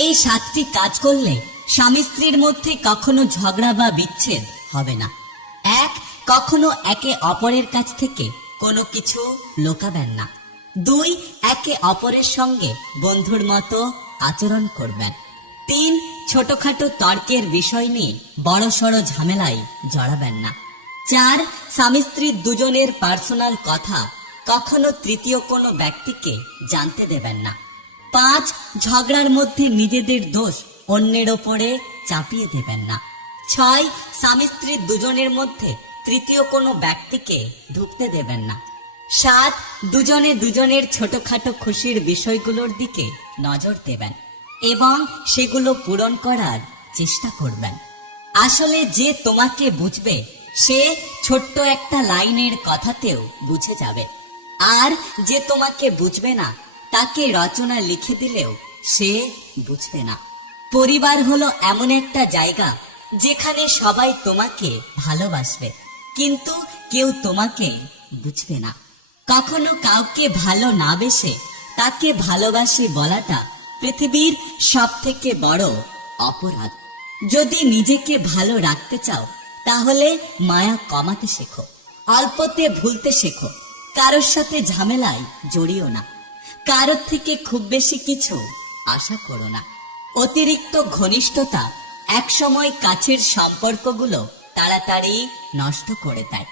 এই সাতটি কাজ করলে স্বামী স্ত্রীর মধ্যে কখনো ঝগড়া বা বিচ্ছেদ হবে না। এক, কখনো একে অপরের কাছ থেকে কোনো কিছু লোকাবেন না। দুই, একে অপরের সঙ্গে বন্ধুর মতো আচরণ করবেন। তিন, ছোটখাটো তর্কের বিষয় নিয়ে বড় সড় ঝামেলায় জড়াবেন না। চার, স্বামী স্ত্রী দুজনের পার্সোনাল কথা কখনো তৃতীয় কোনো ব্যক্তিকে জানতে দেবেন না। পাঁচ ঝগড়ার মধ্যে নিজেদের দোষ অন্যের ওপরে চাপিয়ে দেবেন না। ছয়, স্বামী স্ত্রী দুজনের মধ্যে তৃতীয় কোনো ব্যক্তিকে ঢুকতে দেবেন না। সাত, দুজনে দুজনের ছোটখাটো খুশির বিষয়গুলোর দিকে নজর দেবেন এবং সেগুলো পূরণ করার চেষ্টা করবেন। আসলে যে তোমাকে বুঝবে, সে ছোট্ট একটা লাইনের কথাতেও বুঝে যাবে। আর যে তোমাকে বুঝবে না তাকে রচনা লিখে দিলেও সে বুঝবে না। পরিবার হলো এমন একটা জায়গা যেখানে সবাই তোমাকে ভালোবাসবে, কিন্তু কেউ তোমাকে বুঝবে না। কখনো কাউকে ভালো না বেসে তাকে ভালোবাসি বলাটা পৃথিবীর সব থেকে বড় অপরাধ। যদি নিজেকে ভালো রাখতে চাও, তাহলে মায়া কমাতে শেখো, অল্পতে ভুলতে শেখো, কারোর সাথে ঝামেলায় জড়িও না। কারোর থেকে খুব বেশি কিছু আশা করো না। অতিরিক্ত ঘনিষ্ঠতা একসময় কাছের সম্পর্কগুলো তাড়াতাড়ি নষ্ট করে দেয়।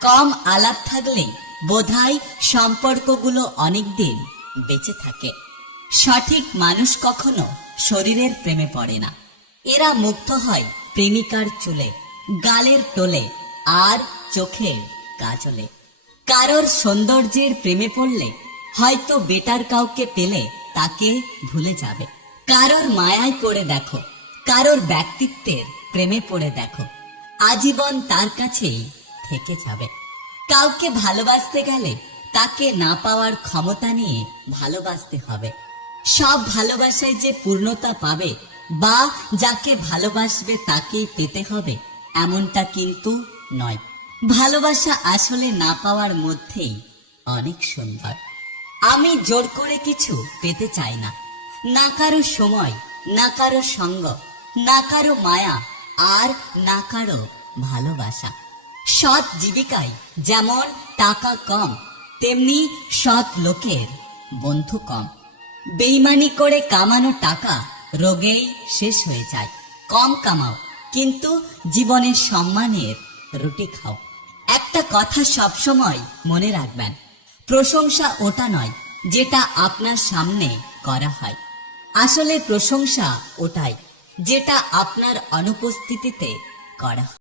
কম আলাপ থাকলে বোধহয় সম্পর্কগুলো অনেকদিন বেঁচে থাকে। সঠিক মানুষ কখনো শরীরের প্রেমে পড়ে না। এরা মুক্ত হয় প্রেমিকার চুলে, গালের টোলে আর চোখের কাজলে। কারোর সৌন্দর্যের প্রেমে পড়লে হয়তো বেটার কাউকে পেলে তাকে ভুলে যাবে। কারোর মায়ায় পড়ে দেখো, কারোর ব্যক্তিত্বের প্রেমে পড়ে দেখো। আজীবন তার কাছেই থেকে যাবে। কাউকে ভালোবাসতে গেলে তাকে না পাওয়ার ক্ষমতা নিয়ে ভালোবাসতে হবে। সব ভালোবাসায় যে পূর্ণতা পাবে বা যাকে ভালোবাসবে তাকেই পেতে হবে, এমনটা কিন্তু নয়। ভালোবাসা আসলে না পাওয়ার মধ্যেই অনেক সুন্দর। আমি জোর করে কিছু পেতে চাই না। না কারও সময়, না কারও সঙ্গ, না কারও মায়া, আর না কারও ভালোবাসা। সৎ জীবিকায় যেমন টাকা কম, তেমনি সৎ লোকের বন্ধু কম। বেইমানি করে কামানো টাকা রোগেই শেষ হয়ে যায়। কম কামাও, কিন্তু জীবনের সম্মানের রুটি খাও। একটা কথা সবসময় মনে রাখবেন প্রশংসা ওটা নয়, যেটা আপনার সামনে করা হয়। আসলে প্রশংসা ওটাই, যেটা আপনার অনুপস্থিতিতে করা হয়।